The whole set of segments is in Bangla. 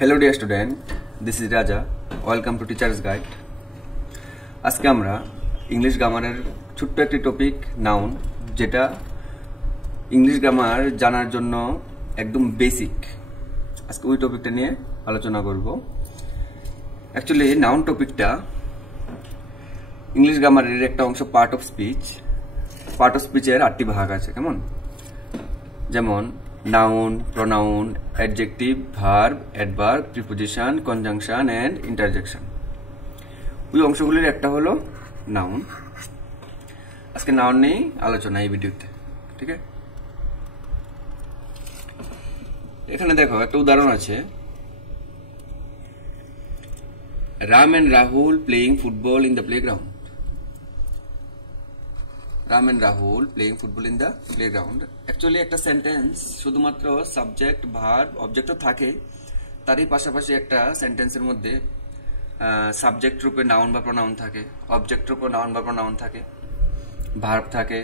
Hello dear student, this is Raja. Welcome to Teacher's Guide. আজকে আমরা ইংলিশ গ্রামারের ছোট্ট একটি টপিক নাউন, যেটা ইংলিশ গ্রামার জানার জন্য একদম বেসিক। আজকে ওই টপিকটা নিয়ে আলোচনা করব। অ্যাকচুয়ালি নাউন টপিকটা ইংলিশ গ্রামারের একটা অংশ, part of speech. Part of স্পিচের 8টি ভাগ আছে, কেমন? যেমন noun, pronoun, adjective, verb, adverb, preposition, conjunction and interjection. ওই অংশগুলির একটা হলো নাউন। আজকে নাউন নিয়ে আলোচনা এই ভিডিওতে, ঠিক আছে? এখানে দেখো একটা উদাহরণ আছে, Ram and Rahul playing football in the playground. Ram and Rahul playing football in the playground. Actually একটা সেন্টেন্স শুধুমাত্র সাবজেক্ট, ভার্ব, অবজেক্টও থাকে, তারই পাশাপাশি একটা সেন্টেন্সের মধ্যে সাবজেক্ট রূপে নাউন বা প্রোনাউন থাকে, অবজেক্ট রূপে নাউন বা প্রোনাউন থাকে, ভার্ব থাকে।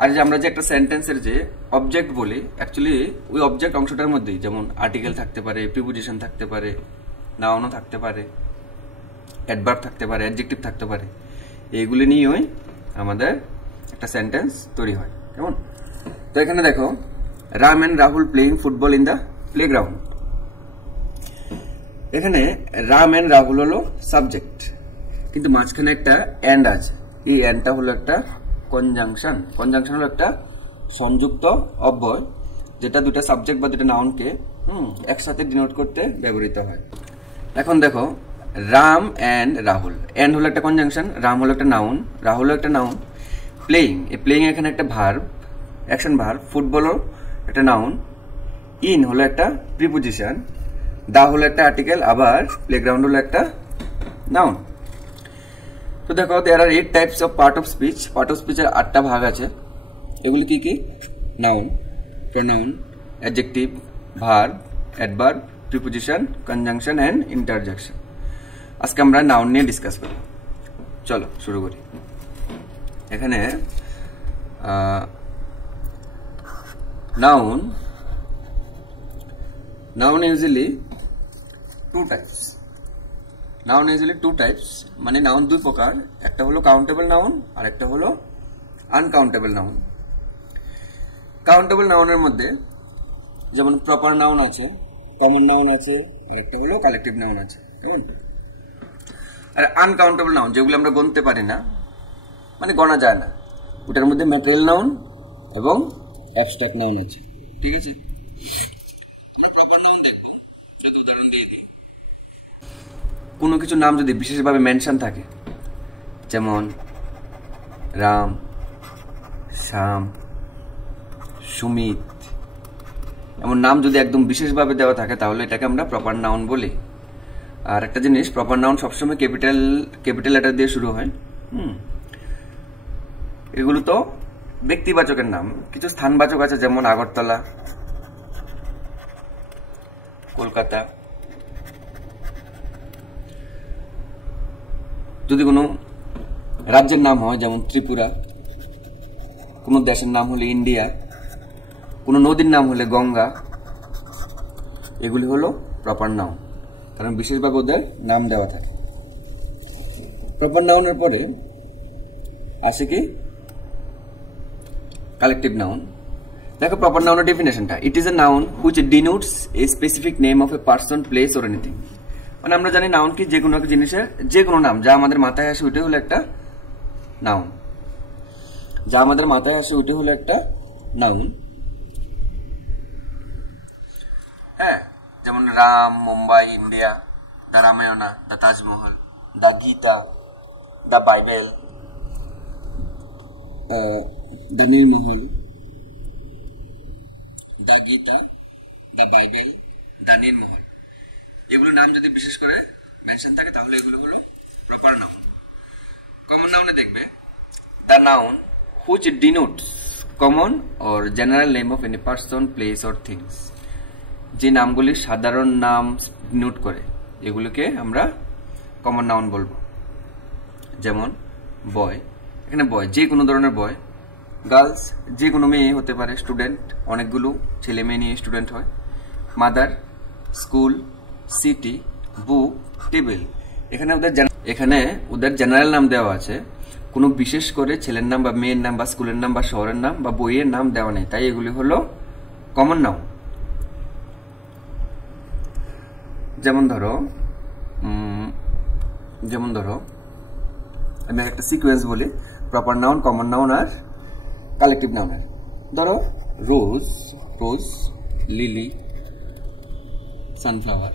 আর যে আমরা যে একটা সেন্টেন্সের যে অবজেক্ট বলি, অ্যাকচুয়ালি ওই অবজেক্ট অংশটার মধ্যেই যেমন আর্টিকেল থাকতে পারে, প্রিপোজিশন থাকতে পারে, নাউনও থাকতে পারে, অ্যাডভার্ব থাকতে পারে, অ্যাডজেক্টিভ থাকতে পারে। এইগুলি নিয়েই আমাদের একটা সেন্টেন্স তৈরি হয়, কেমন? তো এখানে দেখো, Ram and Rahul playing football in the playground. এখানে রাম এন্ড রাহুল হলো সাবজেক্ট, কিন্তু মাঝখানে একটা এন্ড আছে। এই এন্ডটা হলো একটা কনজাংশন। কনজাংশন হলো একটা সংযুক্ত অব্যয়, যেটা দুটা সাবজেক্ট বা দুটা নাউনকে একসাথে ডিনোট করতে ব্যবহৃত হয়। এখন দেখো, রাম এন্ড রাহুল, এন্ড হলো একটা কনজাংশন, রাম হলো একটা নাউন, রাহুল হলো একটা নাউন। প্লেইং, এই প্লেইং এখানে একটা ভার্ব, অ্যাকশন ভার্ব। ফুটবলও একটা নাউন। ইন হলো একটা প্রিপোজিশন। দা হলো একটা আর্টিকেল, আবার প্লেগ্রাউন্ড হলো একটা নাউন। তো দেখো, there are 8 types of part of speech. Part of স্পিচের 8টা ভাগ আছে। এগুলি কি কি? Noun, pronoun, adjective, verb, adverb, preposition, conjunction and interjection. আজকে আমরা নাউন নিয়ে ডিসকাস করব। চলো শুরু করি। এখানে noun usually two types. Noun usually two types, মানে নাউন দুই প্রকার। একটা হলো কাউন্টেবল নাউন আর একটা হলো আনকাউন্টেবল নাউন। কাউন্টেবল নাউনের মধ্যে যেমন প্রপার নাউন আছে, কমন নাউন আছে, আর একটা হলো কালেকটিভ নাউন আছে। আর আনকাউন্টেবল নাউন, যেগুলো আমরা গুনতে পারি না, মানে গণা যায় না, ওটার মধ্যে ম্যাটেরিয়াল নাউন এবং অ্যাবস্ট্রাক্ট নাউন আছে, ঠিক আছে? আমরা প্রপার নাউন দেখব, যদি উদাহরণ দিয়ে দিই। কোনো কিছু নাম যদি বিশেষভাবে মেনশন থাকে, যেমন রাম, শ্যাম, সুমিত, এমন নাম যদি একদম বিশেষভাবে দেওয়া থাকে, তাহলে এটাকে আমরা প্রপার নাউন বলি। আর একটা জিনিস, প্রপার নাউন সবসময় ক্যাপিটাল লেটার দিয়ে শুরু হয়। এগুলো তো ব্যক্তিবাচকের নাম। কিছু স্থানবাচক আছে, যেমন আগরতলা, কলকাতা। যদি কোনো রাজ্যের নাম হয়, যেমন ত্রিপুরা, কোনো দেশের নাম হলে ইন্ডিয়া, কোনো নদীর নাম হলে গঙ্গা, এগুলি হলো প্রপার নাউন, কারণ বিশেষভাবে ওদের নাম দেওয়া থাকে। প্রপার নাউনের পরে আসে কি? Collective noun. দেখো প্রপার নাউনের ডেফিনেশনটা, it is a noun which denotes a specific name of a person, place or anything. মানে আমরা জানি নাউন কি? যে কোনো একটা জিনিসের যে কোনো নাম, যা আমাদের মাথায় আসে ওইটাই হলো একটা নাউন। যা আমাদের মাথায় আসে ওইটাই হলো একটা নাউন। হ্যাঁ, যেমন Ram, Mumbai, India, the Ramayana, the Taj Mahal, the Gita, the Bible, the Neel Mahal, the Gita, the Bible, the Neel Mahal. এগুলো নাম যদি বিশেষ করে মেনশন থাকে, তাহলে এগুলো হলো প্রপার নাউন। কমন নাউনে দেখবে, the noun which denotes common or general name of any person, place or things. যে নামগুলি সাধারণ নাম ডিনোট করে, এগুলোকে আমরা কমন নাউন বলবো। যেমন বয়, এখানে বয় যে কোনো ধরনের বয়। গার্লস, যে কোনো মেয়ে হতে পারে। স্টুডেন্ট, অনেকগুলো ছেলে মেয়ে নিয়ে স্টুডেন্ট হয়। মাদার, স্কুল, সিটি, বুক, টেবিল। এখানে ওদের জেনারেল নাম দেওয়া আছে, কোনো বিশেষ করে ছেলের নাম বা মেয়ের নাম বা স্কুলের নাম বা শহরের নাম বা বইয়ের নাম দেওয়া নেই, তাই এগুলি হলো কমন নাউন। যেমন ধরো আমি একটা সিকোয়েন্স বলি, প্রপার নাউন, কমন নাউন আর কালেকটিভ নাউনের। ধরো রোজ, লিলি, সানফ্লাওয়ার,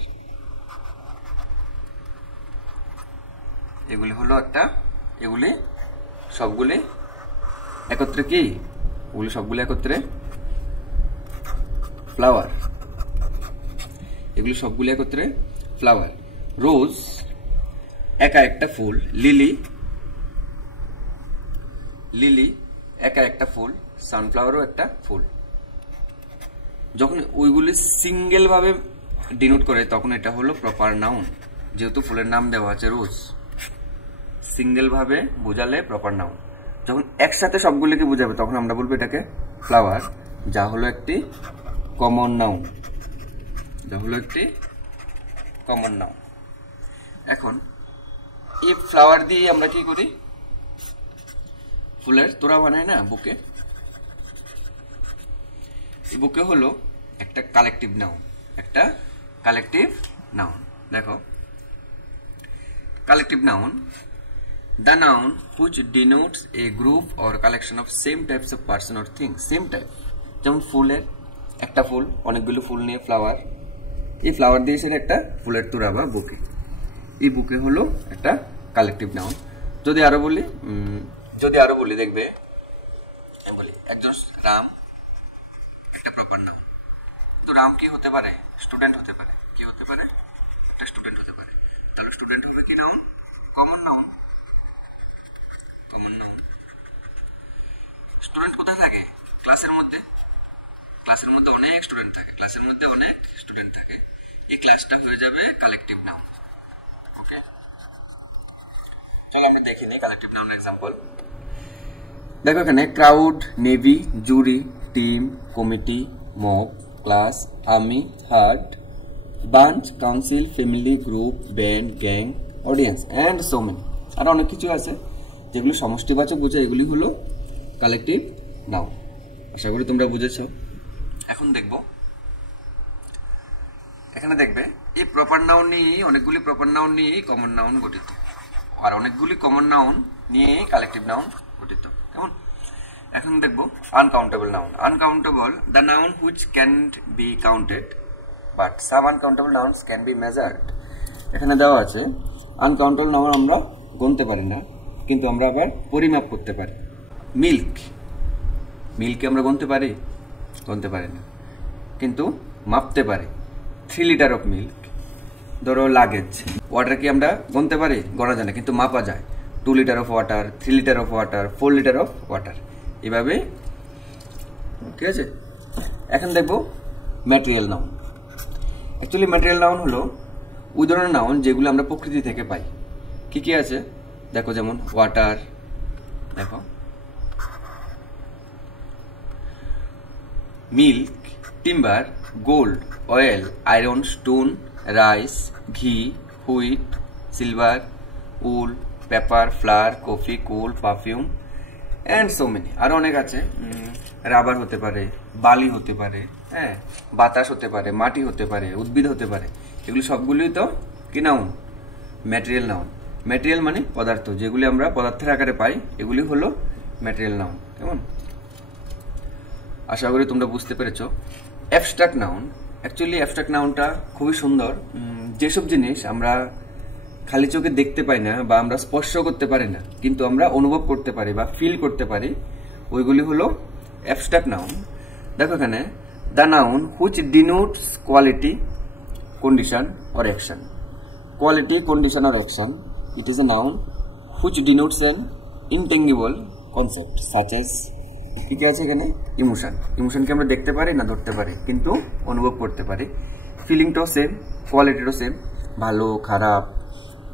এগুলি হলো এগুলি সবগুলি একত্রে কি? এগুলি সবগুলি একত্রে ফ্লাওয়ার। এগুলি সবগুলি একত্রে ফ্লাওয়ার। রোজ একা একটা ফুল, লিলি একা একটা ফুল, সানফ্লাওয়ারও একটা ফুল। যখন ওইগুলি সিঙ্গেল ভাবে ডিনোট করে তখন এটা হলো প্রপার নাউন, যেহেতু ফুলের নাম দেওয়া আছে রোজ। সিঙ্গেল ভাবে বোঝালে প্রপার নাউন, যখন একসাথে সবগুলিকে বোঝাবে তখন আমরা বলবো এটাকে ফ্লাওয়ার, যা হলো একটি কমন নাউন। এখন এই ফ্লাওয়ার দিয়ে আমরা কি করি? ফুলের তোড়া বানাই না বুকে। এই বুকে হলো একটা কালেকটিভ নাউন। দেখো, collective noun, the noun which denotes a group or collection of same types of person or things, same type। যেমন ফুলের একটা ফুল, অনেকগুলো ফুল নিয়ে ফ্লাওয়ার, এই ফ্লাওয়ার দিয়ে সেটা একটা ফুলের তোড়া বা বুকে। এই বুকে হলো একটা কালেকটিভ নাউন। যদি আরো বলি দেখবে, আমি বলি একজন রাম, একটা প্রপার নাউন। তো রাম কি হতে পারে? স্টুডেন্ট হতে পারে। কি হতে পারে? একটা স্টুডেন্ট হতে পারে। তাহলে স্টুডেন্ট হবে কি নাউন? Common noun. স্টুডেন্ট কোথায় থাকে? ক্লাসের মধ্যে অনেক স্টুডেন্ট থাকে। এই ক্লাসটা হয়ে যাবে কালেকটিভ নাউন। ওকে, চলো আমরা দেখি নিই কালেকটিভ নাউনের এক্সাম্পল। দেখো এখানে crowd, navy, jury, team, committee, mob, class, army, herd, bunch, council, family, group, band, gang, audience and so many. আর অনেক কিছু আছে যেগুলো সমষ্টিবাচক বোঝায়, এগুলি হলো কালেকটিভ নাউন। আশা করি তোমরা বুঝেছো। এখন এখানে দেখবে এই প্রপার নাউন নিয়ে অনেকগুলি প্রপার নাউন নিয়ে কমন নাউন গঠিত, আর অনেকগুলি কমন নাউন নিয়ে কালেকটিভ নাউন গঠিত। কেমন? এখন দেখবো uncountable noun. Uncountable, the noun which cannot be counted but some uncountable nouns can be measured. এখানে দেওয়া আছে আনকাউন্টেবল নাউন আমরা গুনতে পারি না, কিন্তু আমরা আবার পরিমাপ করতে পারি। মিল্ককে আমরা গুনতে পারি না, কিন্তু মাপতে পারি। 3 লিটার অফ মিল্ক। ধরো লাগেজ, ওয়াটার কি আমরা গুনতে পারি? গণা যায় না, কিন্তু মাপা যায়। 2 litre of water, 3 litre of water, 4 litre of water, এভাবে। ঠিক আছে, এখন দেখবো material noun. Actually material noun হলো ওই ধরনের নাউন যেগুলো আমরা প্রকৃতি থেকে পাই। কি আছে দেখো, যেমন ওয়াটার, দেখো milk, timber, gold, oil, iron, stone, rice, ghee, wheat, silver, wool, paper, flour, coffee, coal, perfume and so many. আরো অনেক আছে। রাবার হতে পারে, বালি হতে পারে, হ্যাঁ, বাতাস হতে পারে, মাটি হতে পারে, উদ্ভিদ হতে পারে। এগুলি সবগুলোই তো কি নাউন? Material noun. ম্যাটেরিয়াল মানে পদার্থ, যেগুলি আমরা পদার্থের আকারে পাই, এগুলি হলো ম্যাটেরিয়াল নাউন। কেমন? আশা করি তোমরা বুঝতে পেরেছো। অ্যাবস্ট্রাক্ট নাউন, অ্যাকচুয়ালি অ্যাবস্ট্রাক্ট নাউনটা খুবই সুন্দর। যেসব জিনিস আমরা খালি চোখে দেখতে পাই না বা আমরা স্পর্শ করতে পারি না, কিন্তু আমরা অনুভব করতে পারি বা ফিল করতে পারি, ওইগুলি হলো অ্যাবস্ট্রাক্ট নাউন। দেখো এখানে, the noun which denotes quality, condition or action. Quality, condition or action, it is a noun which denotes an intangible concept such as. কি আছে এখানে? ইমোশনকে আমরা দেখতে পারি না, ধরতে পারি, কিন্তু অনুভব করতে পারি। ফিলিংটাও সেম, কোয়ালিটিটাও সেম, ভালো খারাপ,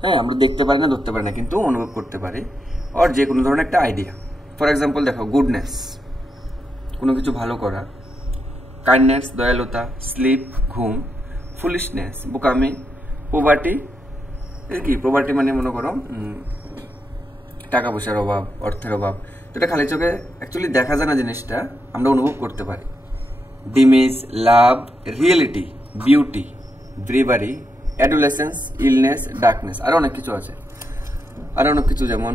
হ্যাঁ, আমরা দেখতে পারি না, ধরতে পারি না, কিন্তু অনুভব করতে পারি। আর যে কোনো ধরনের একটা আইডিয়া। ফর এক্সাম্পল দেখো, গুডনেস, কোনো কিছু ভালো করা, কাইন্ডনেস, দয়ালুতা, স্লিপ, ঘুম, ফুলিশনেস বোকামি, পোভার্টি কি পোভার্টি মানে মনে করো টাকা পয়সার অভাব, অর্থের অভাব, তো এটা খালি চোখে অ্যাকচুয়ালি দেখা যায় না, জিনিসটা আমরা অনুভব করতে পারি। Demise, love, reality, beauty, bravery, adolescence, illness, darkness, আরো অনেক কিছু আছে, আরো অনেক কিছু, যেমন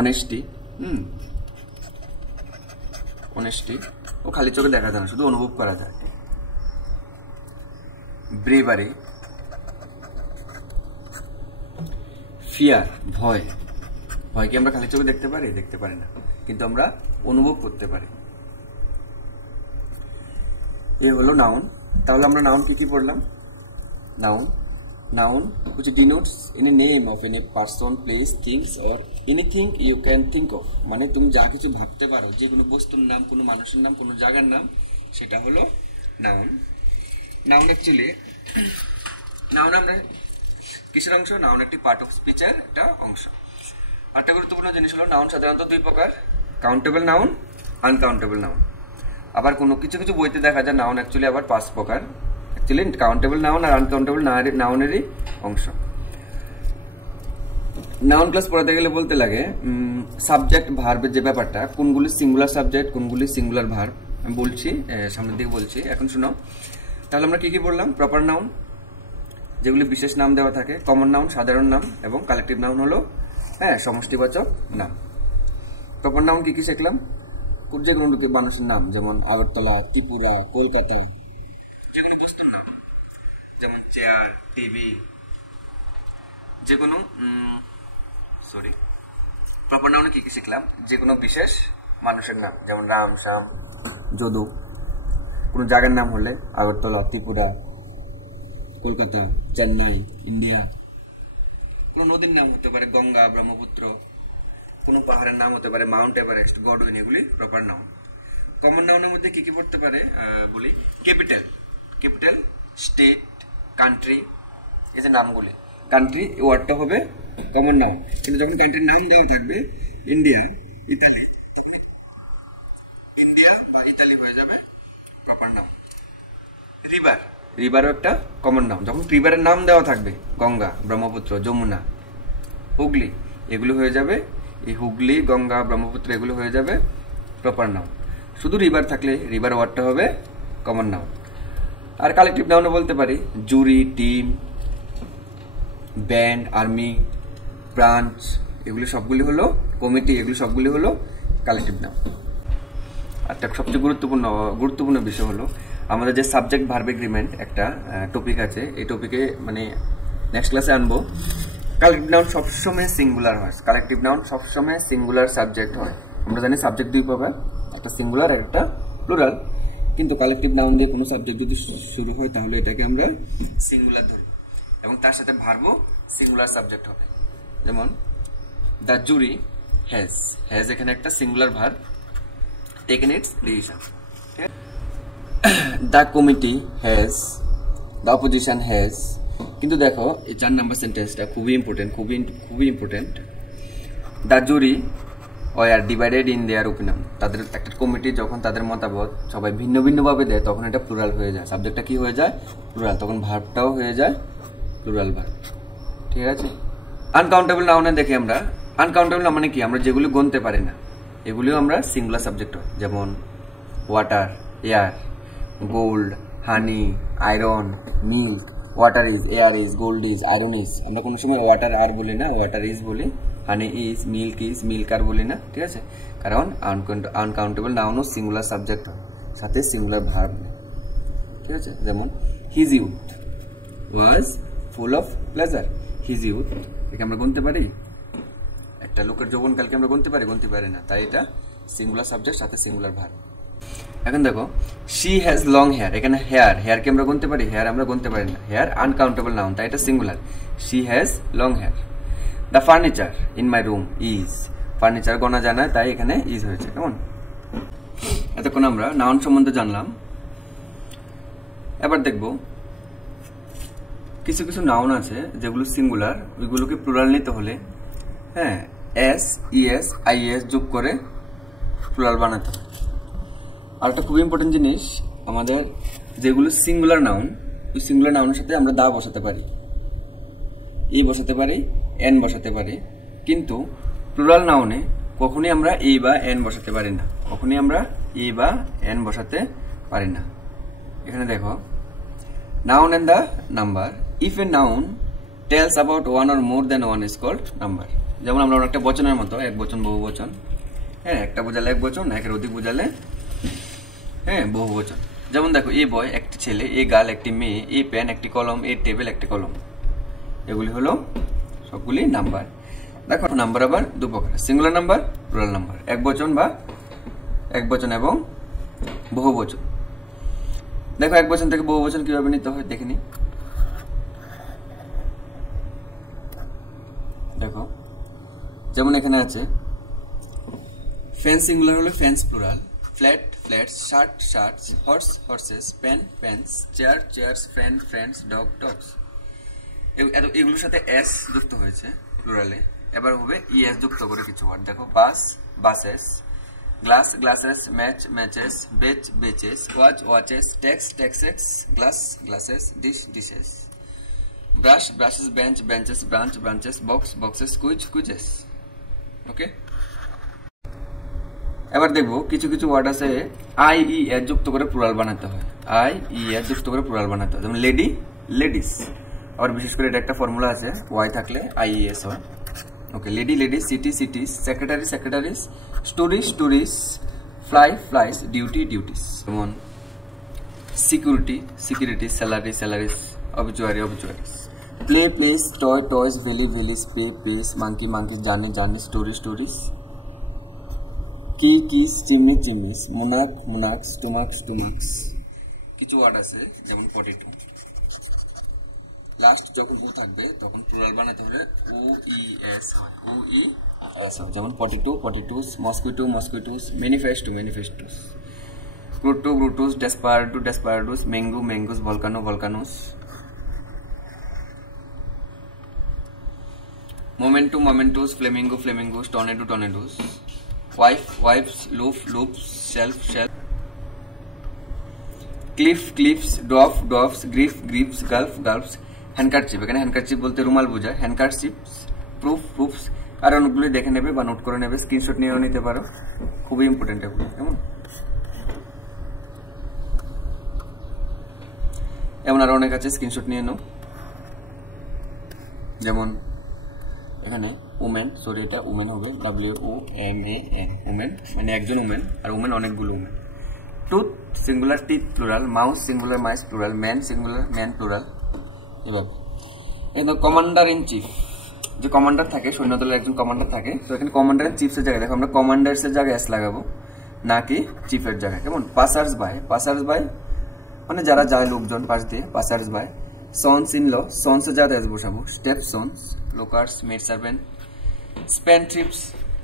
অনেস্টি, অনেস্টি ও খালি চোখে দেখা যায় না, শুধু অনুভব করা যায়। ব্রেভারি, ফিয়ার, ভয়, ভয়কে আমরা খালি চোখে দেখতে পারি? দেখতে পারি না, কিন্তু আমরা অনুভব করতে পারি। এ হলো নাউন। তাহলে আমরা নাউন কি কি পড়লাম? Noun which denotes any name of any person, place, things or anything you can think of, মানে তুমি যা কিছু ভাবতে পারো, যে কোনো বস্তুর নাম, কোনো মানুষের নাম, কোনো জায়গার নাম, সেটা হলো নাউন। নাউন অ্যাকচুয়ালি নাউন আমরা কিসের অংশ? নাউন একটি পার্ট অফ স্পিচের একটা অংশ। আরেকটা গুরুত্বপূর্ণ জিনিস হলো নাউন সাধারণত দুই প্রকার, কাউন্টেবল নাউন, আনকাউন্টেবল নাউন। আবার কোনো কিছু কিছু বইতে দেখা যায় নাউন অ্যাকচুয়ালি আবার 5 প্রকার। অ্যাকচুয়ালি কাউন্টেবল নাউন আর আনকাউন্টেবল নাউনেরই অংশ। নাউন ক্লাস পড়াতে গেলে বলতে লাগে সাবজেক্ট ভার্বের যে ব্যাপারটা, কোনগুলি সিঙ্গুলার সাবজেক্ট, কোনগুলি সিঙ্গুলার ভার্ব, আমি বলছি সামনের দিকে বলছি, এখন শুনো। তাহলে আমরা কি কি বললাম? প্রপার নাউন যেগুলি বিশেষ নাম দেওয়া থাকে, কমন নাউন সাধারণ নাম, এবং কালেকটিভ নাউন হলো সমষ্টিবাচক নাম। প্রপার নাউন কি কি শিখলাম? যে কোনো মানুষের নাম, যেমন আগরতলা, ত্রিপুরা, কলকাতা, যেগুলি বস্তুর নাম, যেমন চেয়ার, টিভি, যে কোনো প্রপার নাউনে কি কি শিখলাম? যে কোনো বিশেষ মানুষের নাম, যেমন রাম, শ্যাম, যদু। কোনো জায়গার নাম হলে আগরতলা, ত্রিপুরা, কলকাতা, চেন্নাই, ইন্ডিয়া। কোনো নদীর নাম হতে পারে গঙ্গা, ব্রহ্মপুত্র। কোনো পাহাড়ের নাম হতে পারে মাউন্ট এভারেস্ট, গডউইন। এগুলি প্রপার নাউন। কমন নাউনের মধ্যে কি কি পড়তে পারে বলি? ক্যাপিটাল, স্টেট, কান্ট্রি, এই যে নামগুলি, কান্ট্রি এই ওয়ার্ডটা হবে কমন নাউন। কিন্তু যখন কান্ট্রির নাম দেওয়া থাকবে ইন্ডিয়া, ইতালি, তখন ইন্ডিয়া বা ইতালি হয়ে যাবে প্রপার নাউন। রিভারও একটা কমন নাউন। যখন রিভারের নাম দেওয়া থাকবে গঙ্গা, ব্রহ্মপুত্র, যমুনা, হুগলি, এগুলো হয়ে যাবে, এই হুগলি, গঙ্গা, ব্রহ্মপুত্র এগুলো হয়ে যাবে প্রপার নাউন। শুধু রিভার থাকলে রিভার ওয়ার্ডটা হবে কমন নাউন। আর কালেকটিভ নাউনে বলতে পারি জুরি, টিম, ব্যান্ড, আর্মি, ব্রাঞ্চ, এগুলি সবগুলি হলো কমিটি, এগুলি সবগুলি হলো কালেকটিভ নাউন। আর সবচেয়ে গুরুত্বপূর্ণ বিষয় হলো আমাদের যে সাবজেক্ট ভার্ব এগ্রিমেন্ট একটা টপিক আছে, এই টপিকে মানে নেক্সট ক্লাসে আনবো। কালেকটিভ নাউন সবসময় সিঙ্গুলার হয়, কালেকটিভ নাউন সবসময় সিঙ্গুলার সাবজেক্ট হয়। আমরা জানি সাবজেক্ট দুই প্রকার, একটা সিঙ্গুলার, একটা প্লুরাল। কিন্তু কালেকটিভ নাউন দিয়ে কোনো সাবজেক্ট যদি শুরু হয় তাহলে এটাকে আমরা সিঙ্গুলার ধরব, এবং তার সাথে ভার্বও সিঙ্গুলার সাবজেক্ট হবে। যেমন দ্য জুরি হ্যাজ এখানে একটা singular verb, taken it's decision. The committee has, the opposition has. কিন্তু দেখো এই 4 নাম্বার সেন্টেন্সটা খুবই important. The jury war divided in their opinion. তাদের একটা কমিটি যখন তাদের মতামত সবাই ভিন্ন ভিন্নভাবে দেয়, তখন এটা প্লুরাল হয়ে যায়, সাবজেক্টটা কি হয়ে যায়? প্লুরাল। তখন ভার্বটাও হয়ে যায় প্লুরাল ভার্ব। ঠিক আছে। আনকাউন্টেবল নাউনে দেখি আমরা, আনকাউন্টেবল নাউন মানে কি? আমরা যেগুলি গুনতে পারি না, এগুলিও আমরা সিঙ্গুলার সাবজেক্ট হয়। যেমন water, air, gold, honey, iron, milk. Water is, air is, gold is, iron is. আমরা কোনো সময় ওয়াটার আর বলি না, ওয়াটার ইজ বলি। হানি ইজ, মিল্ক আর বলি না। ঠিক আছে, কারণ আনকাউন্টেবল নাউনও সিঙ্গুলার সাবজেক্ট হয়, সাথে সিঙ্গুলার ভার্ব। ঠিক আছে। যেমন his youth was full of pleasure. His youth, একে আমরা গুনতে পারি? একটা লোকের যৌবনকালকে আমরা গুনতে পারি না, তাই এটা সিঙ্গুলার সাবজেক্ট, সাথে সিঙ্গুলার ভার্ব। এখন দেখো শি হ্যাজ লং হেয়ার, এখানে হেয়ারকে আমরা গুনতে পারি? হেয়ার আমরা গুনতে পারি না, হেয়ার আনকাউন্টেবল নাউন, তাই এটা singular. She has long hair. The furniture in my room is, furniture গোনা যায় না, তাই এখানে ইজ হয়েছে। কেমন? এতক্ষণ আমরা নাউন সম্বন্ধে জানলাম। এবার দেখব কিছু কিছু নাউন আছে যেগুলো সিঙ্গুলার, ওইগুলোকে প্লুরাল নিতে হলে এস, ইএস, আইএস যোগ করে প্লুরাল বানাতে হবে। আর একটা খুব ইম্পর্টেন্ট জিনিস, আমাদের যেগুলো সিঙ্গুলার নাউন ওই সিঙ্গুলার নাউনের সাথে আমরা দা বসাতে পারি, ই বসাতে পারি, এন বসাতে পারি, কিন্তু প্লুরাল নাউনে কখনই আমরা ই বা এন বসাতে পারি না, কখনই আমরা ই বা এন বসাতে পারি না। এখানে দেখো, noun and the number, if a noun tells about one or more than one is called number. যেমন আমরা একটা বচনের মতো, এক বচন বহু বচন, হ্যাঁ, একটা বোঝালে এক বচন, একের অধিক বোঝালে হ্যাঁ বহু বচন। যেমন দেখো, এ বয় একটি ছেলে, এ গার্ল একটি মেয়ে, এ পেন একটি কলম, এ টেবিল একটি কলম, এগুলি হলো সবগুলি নাম্বার। দেখো নাম্বার আবার দু প্রকার, সিঙ্গুলার নাম্বার, প্লুরাল নাম্বার, এক বচন বা এক বচন এবং বহু বচন। দেখো এক বচন থেকে বহু বচন কিভাবে নিতে হয় দেখে নি। দেখো যেমন এখানে আছে, ফ্যান সিঙ্গুলার হলো fans plural, flat flats, shirt shirts, horse horses, pen pens, chair chairs, friend friends, dog dogs. এগুলোর সাথে এস যুক্ত হয়েছে প্লুরালে, এবার হবে ইএস যুক্ত করে কিছু ওয়ার্ড। দেখো, bus buses, glass glasses, match matches, batch batches, watch watches, tax taxes, glass glasses, dish dishes, brush brushes, bench benches, branch branches, box boxes, quiz quizzes. Okay, এবার দেখবো কিছু কিছু ওয়ার্ড আছে আই ই এর যুক্ত করে প্লুরাল বানাতে হয়, আই ই এর যুক্ত করে প্লুরাল বানাতে হয়। যেমন লেডি লেডিস, আবার বিশেষ করে এটা একটা ফর্মুলা আছে, ওয়াই থাকলে আই ই এস হয়। Okay, lady ladies, city cities, secretary secretaries, story stories, fly flies, duty duties. যেমন security securities, salary salaries, obituary obituaries, play plays, toy toys, valley valleys, pay pays, monkey monkeys, journey journey, story stories, key keys, chimney chimneys, মোনাক মোনাক্স, স্টোমাক্স স্টোমাক্স। কিছু ওয়ার্ড আছে যেমন পটেটো, লাস্ট যখন ও থাকবে তখন প্লুরাল বানাতে হলে ও ই এস হয়, ও ই এস হয়। যেমন potato potatoes, mosquito mosquitoes, manifesto manifestos, bruto brutos, desperado desperados, mango mangoes, volcano volcanoes, memento mementos, flamingo flamingos, tornado tornadoes, wife wifes, loaf loops, shelf shelf, cliff cliffs, dwarf dwarfs, grief griefs, gulf gulfs, handkerchief, এখানে হ্যান্ডকারচিপ বলতে রুমাল বোঝায়, হ্যান্ডকারচিপস, প্রুফ প্রুফস। আর অনেকগুলো দেখে নেবে বা নোট করে নেবে, স্ক্রিনশট নিয়েও নিতে পারো, খুবই ইম্পর্টেন্ট এগুলো। কেমন, এমন আরো অনেক আছে, স্ক্রিনশট নিয়ে নাও। যেমন এখানে উমেন, সরি এটা উমেন হবে, WOMAN, উমেন মানে একজন উমেন, আর উমেন অনেকগুলো women. Tooth singular, teeth plural, mouse singular, mice plural, man singular, man plural. এভাবে কমান্ডার ইন চিফ, যে কমান্ডার থাকে, সৈন্যদলের একজন কমান্ডার থাকে, তো এখানে কমান্ডার ইন চিফস এর জায়গায় দেখো আমরা কমান্ডার্স এর জায়গায় এস লাগাবো, নাকি চিফের জায়গায়। কেমন, পাসার্স বাই মানে যারা যায় লোকজন পাশ দিয়ে, passers by. Sons in law, sons এর জায়গায় এস বসাবো, step sons, lockers, maid servant, spend trips,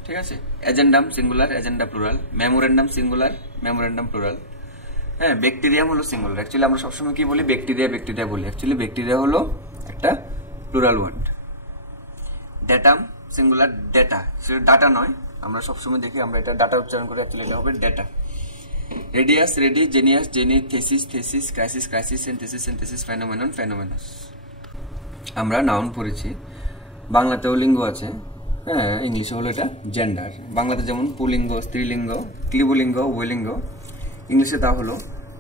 ঠিক আছে। Agendum singular, agenda plural, memorandum singular, memorandum plural. হ্যাঁ, ব্যাকটেরিয়াম হলো সিঙ্গুলার, অ্যাকচুয়ালি আমরা সবসময় কি বলি, ব্যাকটেরিয়া ব্যাকটেরিয়া বলি, অ্যাকচুয়ালি ব্যাকটেরিয়া হলো একটা plural word. Datum singular, data সেটা ডাটা নয়, আমরা সবসময় দেখি আমরা এটা ডাটা উচ্চারণ করে, অ্যাকচুয়ালি এটা হবে data. Radius radii, genius genii, thesis thesis, crisis crisis, synthesis synthesis, phenomenon phenomenons. আমরা নাউন পড়েছি, বাংলাতেও লিঙ্গ আছে, হ্যাঁ, ইংলিশে হলো এটা জেন্ডার। বাংলাতে যেমন পুলিঙ্গ, স্ত্রীলিঙ্গ, ক্লিবলিঙ্গ, উভয়লিঙ্গ, ইংলিশে তা হলো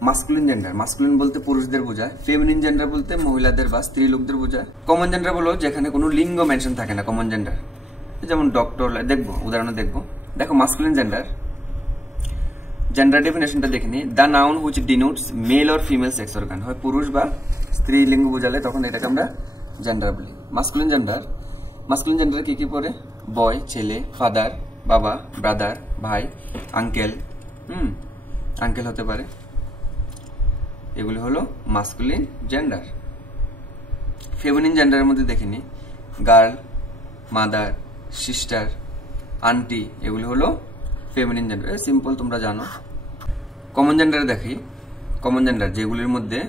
মাস্কুলিন জেন্ডার। মাস্কুলিন বলতে পুরুষদের বোঝায়, ফেমিনিন জেন্ডার বলতে মহিলাদের বা স্ত্রী লোকদের বোঝায়। কমন জেন্ডার বলো যেখানে কোনো লিঙ্গ মেনশন থাকে না, কমন জেন্ডার। যেমন ডক্টর দেখবো, উদাহরণ দেখবো। দেখো মাস্কুলিন জেন্ডার, জেন্ডার ডেফিনেশনটা দেখে নি, the noun which denotes male or female sex organ, হয় পুরুষ বা স্ত্রী লিঙ্গ বোঝালে তখন এটাকে আমরা জেন্ডার বলি। মাস্কুলিন জেন্ডার কি কি পড়ে, বয় ছেলে, ফাদার বাবা, ব্রাদার ভাই, আঙ্কেল, আঙ্কেল হতে পারে, এগুলি হলো মাস্কুলিন জেন্ডার। ফেমিনিন জেন্ডারের মধ্যে দেখিনি, গার্ল, মাদার, সিস্টার, আন্টি, এগুলি হলো ফেমিনিন জেন্ডার, সিম্পল তোমরা জানো। কমন জেন্ডারে দেখি, কমন জেন্ডার যেগুলির মধ্যে,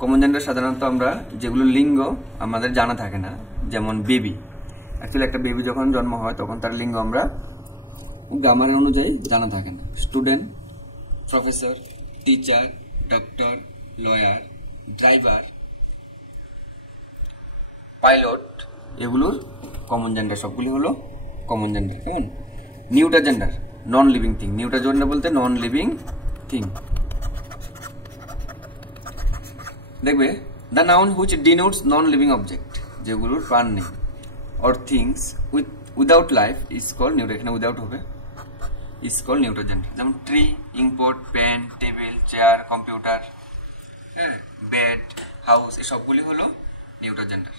কমন জেন্ডার সাধারণত আমরা যেগুলো লিঙ্গ আমাদের জানা থাকে না, যেমন বেবি, অ্যাকচুয়ালি একটা বেবি যখন জন্ম হয় তখন তার লিঙ্গ আমরা গ্রামার অনুযায়ী জানা থাকে না। Student, professor, teacher, doctor, lawyer, driver, pilot, এগুলোর কমন জেন্ডার, সবগুলি হলো কমন জেন্ডার। কেমন? Neuter gender, non living thing. Neuter gender বলতে নন লিভিং থিং। দেখবে the noun which denotes non living object, যেগুলোর প্রাণ নেই, or things without life is call neuter. এখানে উইদাউট হবে, ইজ কল নিউটার জেন্ডার। যেমন tree, inkpot, pen, table, chair, computer, হ্যাঁ, বেড, হাউস, এই সবগুলি হলো নিউটার জেন্ডার।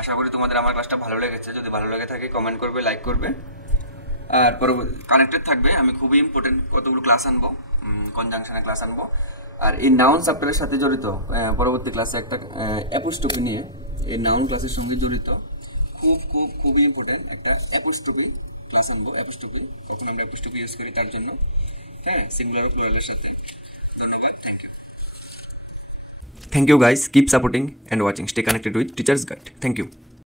আশা করি তোমাদের আমার ক্লাসটা ভালো লেগেছে। যদি ভালো লেগে থাকে কমেন্ট করবে, লাইক করবে, আর পরবর্তী কানেক্টেড থাকবে। আমি খুবই ইম্পর্টেন্ট কতগুলো ক্লাস আনবো, কনজাংশনের ক্লাস আনবো। আর এই নাউন চ্যাপ্টারের সাথে জড়িত পরবর্তী ক্লাসে একটা অ্যাপোস্ট্রফি নিয়ে, এই নাউন ক্লাসের সঙ্গে জড়িত খুবই ইম্পর্টেন্ট একটা অ্যাপোস্ট্রফি ক্লাস আনবো। অ্যাপোস্ট্রফি, কখন আমরা অ্যাপোস্ট্রফি ইউজ করি তার জন্য, হ্যাঁ, সিঙ্গুলার ও প্লুরালের সাথে। ধন্যবাদ, thank you. Thank you guys, keep supporting and watching. Stay connected with Teacher's Guide. Thank you.